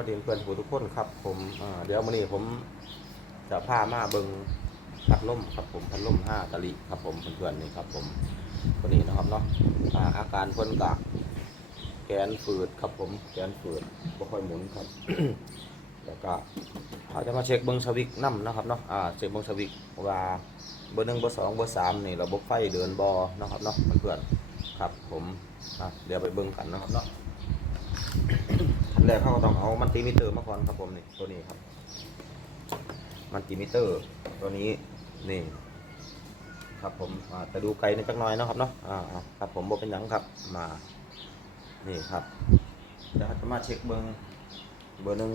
วัสดีเพื่อนผู้ทุกคนครับ ผมเดี๋ยวมื้อนี้ผมจะพามาเบิงพัดลมครับผมพัดลมห้าตะลิครับผมเพื่อนๆนี่ครับ ผมคนนี้นะครับเนาะอาการเพิ่นกะแกนฝืดครับผมแกนฝืดบ่ค่อยหมุนครับแล้วก็เขาจะมาเช็คเบิ้งสวิกน้ำนะครับเนาะอ่าเช็คเบิ้งสวิกว่าเบอร์หนึ่งเบอร์สองเบอร์สามนี่ระบบไฟเดินบอนะครับเนาะเพื่อนๆครับผมอะเดี๋ยวไปเบิ้งกันนะครับเนาะ ขั้นแรกเขาก็ต้องเอามันติมิเตอร์มาก่อนครับผมนี่ตัวนี้ครับ มันติมิเตอร์ ตัวนี้นี่ ครับผมอ่าแต่ดูไกลนิดจักหน่อยนะครับเนาะอ่าครับผมบอกเป็นหยังครับมา นี่ครับเดี๋ยวเราจะมาเช็คเบิ้งเบอร์หนึ่ง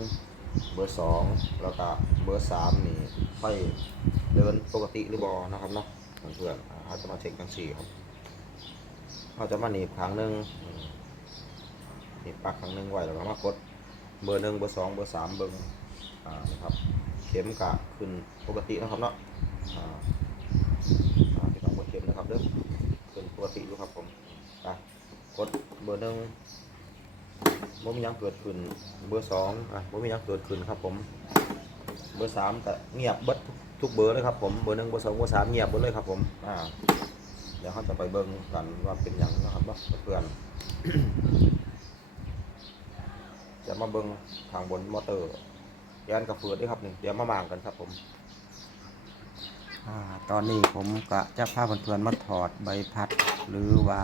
เบอร์สองแล้วก็เบอร์สามนี่ไฟเดินปกติหรือบอนะครับเนาะเพื่อนๆเราจะมาเช็คกันสี่ครับเราจะมาหนีบครั้งหนึ่ง นี่ปักครั้งหนึ่งไว้แล้วก็มากดเบอร์หนึ่งเบอร์สองเบอร์สามเบอร์อ่านะครับเข็มกะขึ้นปกตินะครับเนาะอ่าอ่าที่ต้องกดเข็มนะครับเด้อขึ้นปกติอยู่ครับผมอะกดเบอร์หนึ่งบ่มียังเกิดขึ้นเบอร์สองอะบ่มียังเกิดขึ้นครับผม เบอร์สามแต่เงียบเบิดทุกเบอร์เลยครับผมเบอร์หนึ่งเบอร์สองเบอร์สามเงียบหมดเลยครับผมอ่าเดี๋ยวเขาจะไปเบิ่งกันว่าเป็นหยังนะครับเนาะเพื่อน มาเบิงทางบนมอเตอร์ยานกระเฟือด้วยครับนี่เดี๋ยวมามางกันครับผมอตอนนี้ผมก็จะพาเพื่อนๆมาถอดใบพัด หรือว่า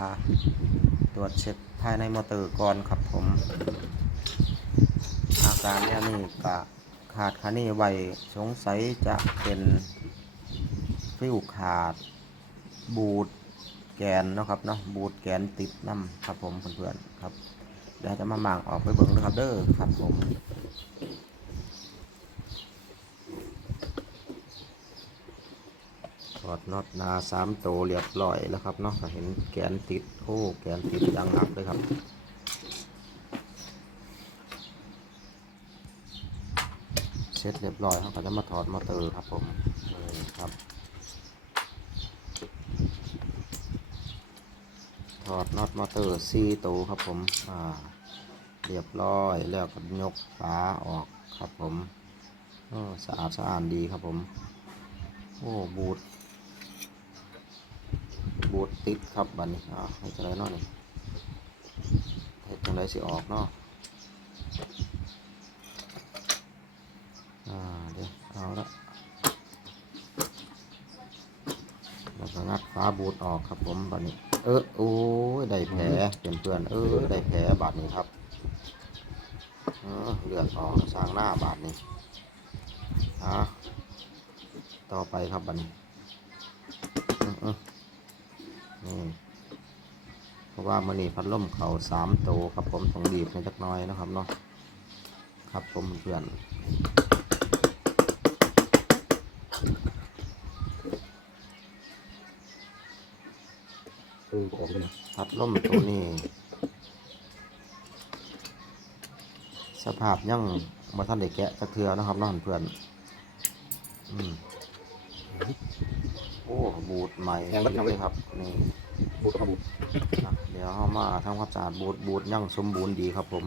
ตรวจเช็คภายในมอเตอร์ก่อนครับผม อาการเนี้ยนี่ก็ขาดคันนี้ไวสงสัยจะเป็นฟิวขาด บูดแกนนะครับเนาะบูดแกนติดน้ำครับผมเพื่อนๆครับ เดี๋ยวจะมาหมางออกไปเบิ่งด้วยครับเด้อครับผมถอดน็อตนาสามโตวเรียบร้อยแล้วครับเนาะเห็นแกนติดโอ้แกนติดยังหนักเลยครับเสร็จเรียบร้อยเขาก็จะมาถอดมอเตอร์ครับผมนี่ครับ อดน็อตมอเตอร์ซีตัวครับผมอ่าเรียบร้อยแล้วก็ยกฝาออกครับผมสะอาดสะอาดดีครับผมโอ้บูดบูดติดครับบัดนี้อ่าให้จะไรเนาะนี่ให้จังไรสิออกเนาะอ่าเดี๋ยวเอาละแล้วก็งัดฝาบูดออกครับผมบัดนี้ เออโอ้ยได้แผลเป็นเพื่อนๆเออได้แผลบาดนี้ครับเออเลือดออกสร้างหน้าบาดนี้อะต่อไปครับบัดนี้นี่เพราะว่ามันนี่พัดลมเขาสามโตวครับผมต้องดีบในจักหน้อยนะครับเนาะครับผมเพื่อน เออออกเลยพัดลมตัวนี้ สภาพยังมาท่านได้แกะตะเทือนะครับน้องเพื่อนอืมโอ้บูดใหม่ยังบ่ยังบ่เลยครับนี่บูดกับบูดอะเดี๋ยวเรามาทำความสะอาดบูดบูดยังสมบูรณ์ดีครับผม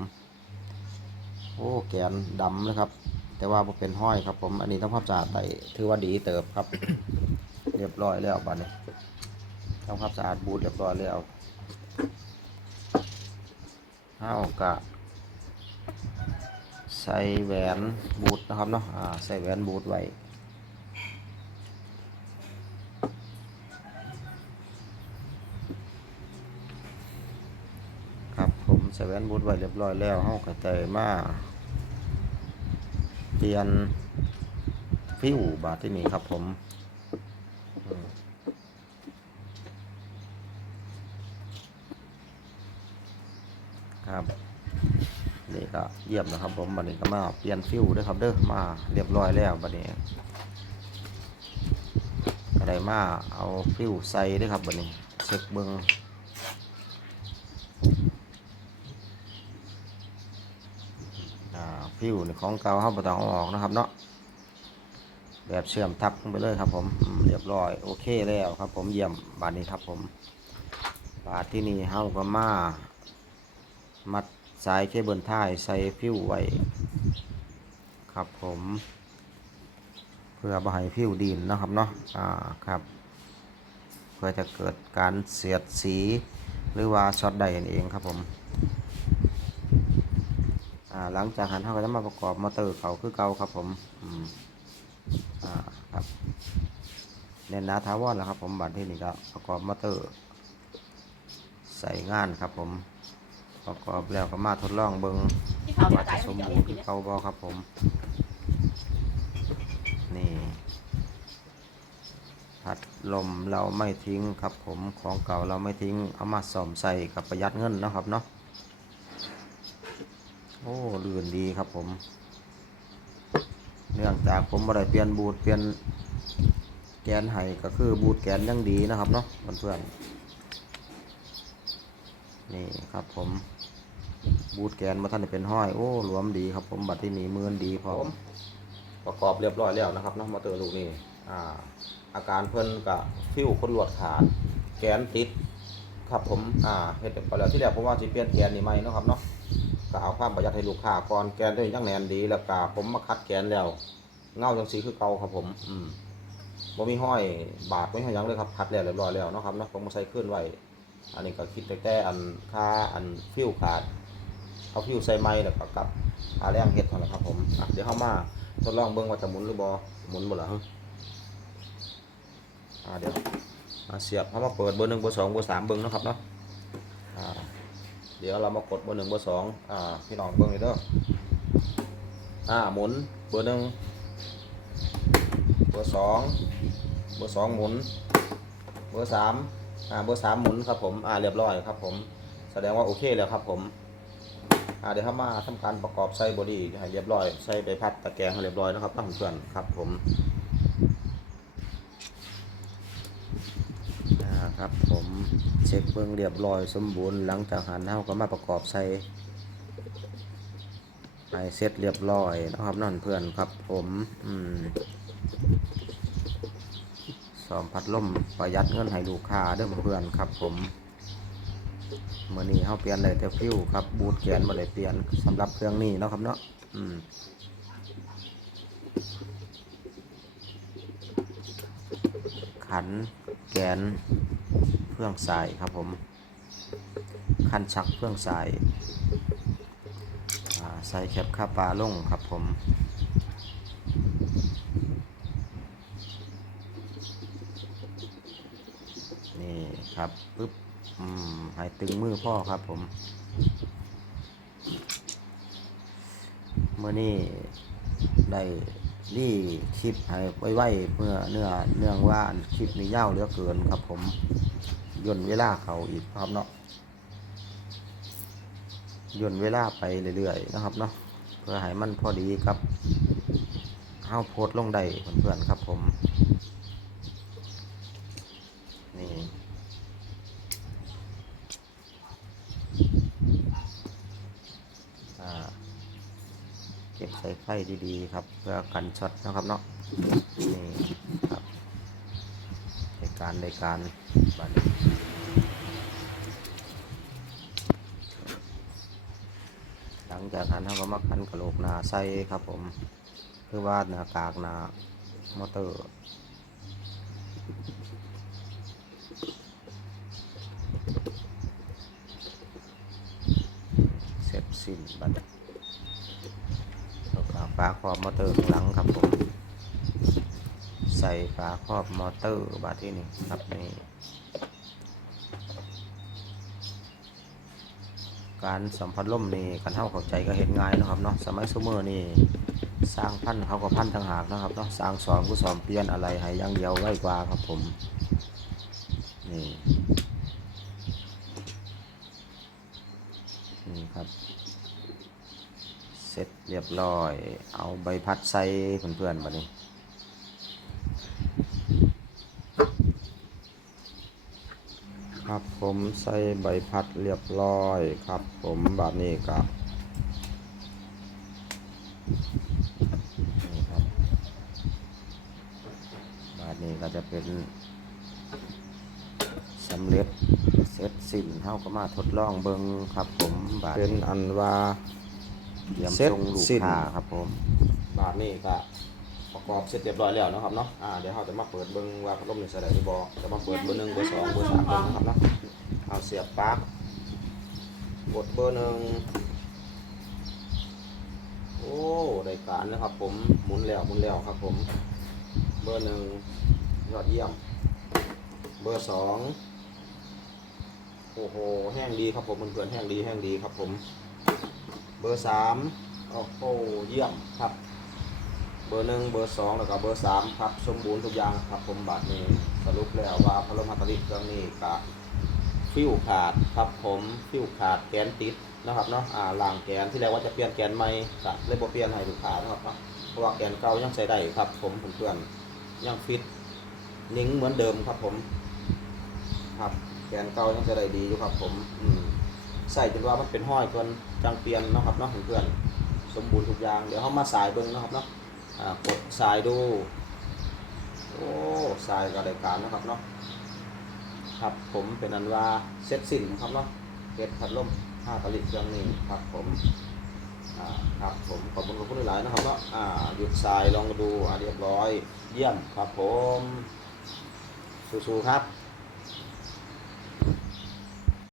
โอ้แกนดำเลยครับ แต่ว่าบ่เป็นห้อยครับผม อันนี้ทำความสะอาดได้ถือว่าดีเติบครับ เรียบร้อยแล้วบัดนี้ ทำความสะอาดบูดเรียบร้อยแล้วห้าวกะใส่แหวนบูทนะครับเนาะใส่แหวนบูทไว้ครับผมใส่แหวนบูทไว้เรียบร้อยแล้วเฮาก็เตยมาเปลี่ยนฟิวบาทที่นี่ครับผม ครับนี่ก็เยี่ยมนะครับ ผมบัดนี้ก็มาเปลี่ยนฟิวด้วยครับเด้อมาเรียบร้อยแล้วบัดนี้ก็ได้มาเอาฟิวใส่ด้วยครับบัดนี้เช็คเบิ้งอ่าฟิวนี่ของเก่าเขาบ่ต้องออกนะครับเนาะแบบเชื่อมทับไปเลยครับผมเรียบร้อยโอเคแล้วครับ ผมเยี่ยมบัดนี้ครับผมบาดที่นี่เฮาก็มา มัดสายเคเบิลท้ายใส่ฟิวไว้ ครับผม เพื่อบ่ให้ฟิวดินนะครับเนาะอ่าครับ เพื่อจะเกิดการเสียดสีหรือว่าช็อตใดนั่นเองครับผมอ่าหลังจากหันเขาก็จะมาประกอบมอเตอร์เขาคือเก่าครับผมอืมอ่าครับเน้นหนาทาวอนแล้วครับผมบัดที่นี่ก็ประกอบมอเตอร์ ใส่งานครับผม ประกอบแล้วก็มาทดลองเบิงว่าจะสมบูรณ์ณ์เขาบอครับผม นี่ พัดลมเราไม่ทิ้งครับผมของเก่าเราไม่ทิ้ง เอามาซ่อมใส่กับประหยัดเงินนะครับเนาะโอ้ลื่นดีครับผม เนื่องจากผมบ่ได้เปลี่ยนบูทเปลี่ยนแกนไห้ก็คือบูทแกนยังดีนะครับเนาะเพื่อนๆนี่ครับผม บูทแกนมาท่านเป็นห้อย โอ้หลวมดีครับผมบัดที่นี้มือนดีพร้อมประกอบเรียบร้อยแล้วนะครับเนาะมอเตอร์ลูกนี้อ่าอาการเพิ่นกับฟิวคนลวดขาด แกนติดครับผมอ่าเฮ็ดไปแล้วที่แรกผมว่าสิเปลี่ยนแกนนี่ใหม่เนาะครับเนาะก็เอาความประหยัดให้ลูกค้าก่อนแกนได้ยังแน่นดีแล้วก็ผมมาคัดแกนแล้วเงาจังสีคือเก่าครับผมอืมบ่มีห้อยบาดบ่มีห้อยยังเลยครับคัดแล้วเรียบร้อยแล้วเนาะครับเนาะผมมาใส่ขึ้นไหวอันนี้ก็คิดแต่แต่อันค่าอันฟิวขาด เอาฟิวใส่ไม้แล้วก็กลับค่าแรงเฮ็ดเท่านั้นครับผมอะเดี๋ยวเฮามาทดลองเบิ่งว่าจะหมุนหรือบ่หมุนบ่ล่ะฮะอ่าเดี๋ยวอ่าเสียบเฮามาเปิดเบอร์หนึ่งเบอร์สองเบอร์สามเบิ่งนะครับเนาะอ่าเดี๋ยวเรามากดเบอร์หนึ่งเบอร์สองอ่าพี่น้องเบิ่งเลยเด้ออ่าหมุนเบอร์หนึ่งเบอร์สองเบอร์สองหมุน เบอร์สามอ่าเบอร์สามหมุนครับผมอ่าเรียบร้อยครับผม แสดงว่าโอเคแล้วครับผม อ่าเดี๋ยวเข้ามาทำการประกอบไส้บอดี้ให้เรียบร้อยใส่ใบพัดตะแกรงให้เรียบร้อยนะครับท่านเพื่อนครับผมครับผมเช็คเบื้องเรียบร้อยสมบูรณ์หลังจากหันเท้าก็มาประกอบใส่ให้เสร็จเรียบร้อยนะครับนั่นเพื่อนครับผมอืมสอมพัดลมประหยัดเงินให้ลูกค้าเด้อเพื่อนครับผม เมื่อนี้เขาเปลี่ยนเลยแต่ฟิวครับบูทแกนมาเลยเปลี่ยนสำหรับเครื่องนี้เนาะครับเนาะอืมขันแกนเครื่องสายครับผมคันชักเครื่องสายใส่แคปค่าปลาลงครับผมนี่ครับปึ๊บ อืมให้ตึงมือพ่อครับผมเมื่อนี้ได้รีคลิปให้ไว้ๆเมื่อเนื้อเนื่องว่าคลิปนี้ยาวเหลือเกินครับผมย่นเวลาเขาอีกครับเนาะย่นเวลาไปเรื่อยๆนะครับเนาะเพื่อให้มันพอดีกับเฮาโพสลงได้เพื่อนๆครับผม นี่อ่าเใส่ดีๆครับเพื่อกันช็อตนะครับเนาะนี่ครับในการในการบันหลังจากนั้นเราก็มาคันกระโหลกหนาใส่ครับผมคือว่าหน้ากากหนามอเตอร์เสร็จสิ้นบัดนี้แล้วก็ฝาครอบมอเตอร์ข้างหลังครับผม ใส่ฝาครอบมอเตอร์บัดที่นี่ครับนี่การสัมผัสล่มนี่กันเท่าเข้าใจก็เห็นง่ายนะครับเนาะสมัยสมัยนี่สร้างพันเขาก็พันทางหากนะครับเนาะสร้างสอนผู้สอนเปลี่ยนอะไรให้ย่างเดียวไว้กว่าครับผมนี่นี่ครับ เรียบร้อย เอาใบพัดใส่เพื่อนๆมานี่ครับผมใส่ใบพัดเรียบร้อยครับ ผมแบบนี้กับนี่ครับแบบนี้ก็จะเป็นสำเร็จเสร็จสิ้นเฮาก็มาทดลองเบิงครับ ผมบาดเป็นอันว่า เตรียมส่งลูกค้าครับผม บาทนี่ก็ประกอบเสร็จเรียบร้อยแล้วเนาะครับเนาะอ่าเดี๋ยวเราจะมาเปิดเบิ้งว่าพัดลมนี่ใส่ได้หรือบ่จะมาเปิดเบอร์หนึ่งเบอร์สองเบอร์สามเบิ่งนะครับเนาะเอาเสียบปลั๊กกดเบอร์หนึ่งโอ้ได้การนะครับผมหมุนแล้วหมุนแล้วครับผม เบอร์หนึ่งยอดเยี่ยม เบอร์สองโอ้โหแห้งดีครับผมเพื่อนๆแห้งดีแห้งดีครับผม เบอร์สามโอ้โหเยี่ยมครับ เบอร์หนึ่งเบอร์สองแล้วก็เบอร์สามครับสมบูรณ์ทุกอย่างครับผมบัตรนี้สรุปแล้วว่าพัลมฮัตตาลิเรื่องนี้กะฟิวขาดครับผมฟิวขาดแกนติดนะครับเนาะอ่าล่างแกนที่แรกว่าจะเปลี่ยนแกนใหม่กะเลยบ่เปลี่ยนให้ลูกค้านะครับเนาะเพราะว่าแกนเก่ายังใช้ได้ครับ ผมเพื่อนๆยังฟิตนิ่งเหมือนเดิมครับผม ครับแกนเก่ายังจะได้ดีอยู่ครับ ผม อืม ใส่จนว่ามันเป็นห้อยเกินจังเปลี่ยนนะครับเนาะเพื่อนๆสมบูรณ์ทุกอย่างเดี๋ยวเขามาสายเบิ้งนะครับเนาะกดสายดูโอ้สายกับรายการนะครับเนาะครับผมเป็นอันว่าเสร็จสิ้นครับเนาะเก็ดพัดลมห้าผลิตเครื่องนี้ครับผมครับผมขอบคุณขอบคุณหลายนะครับเนาะอ่าหยุดสายลองดูอ่าเรียบร้อย เยี่ยมครับผมสู้ๆครับ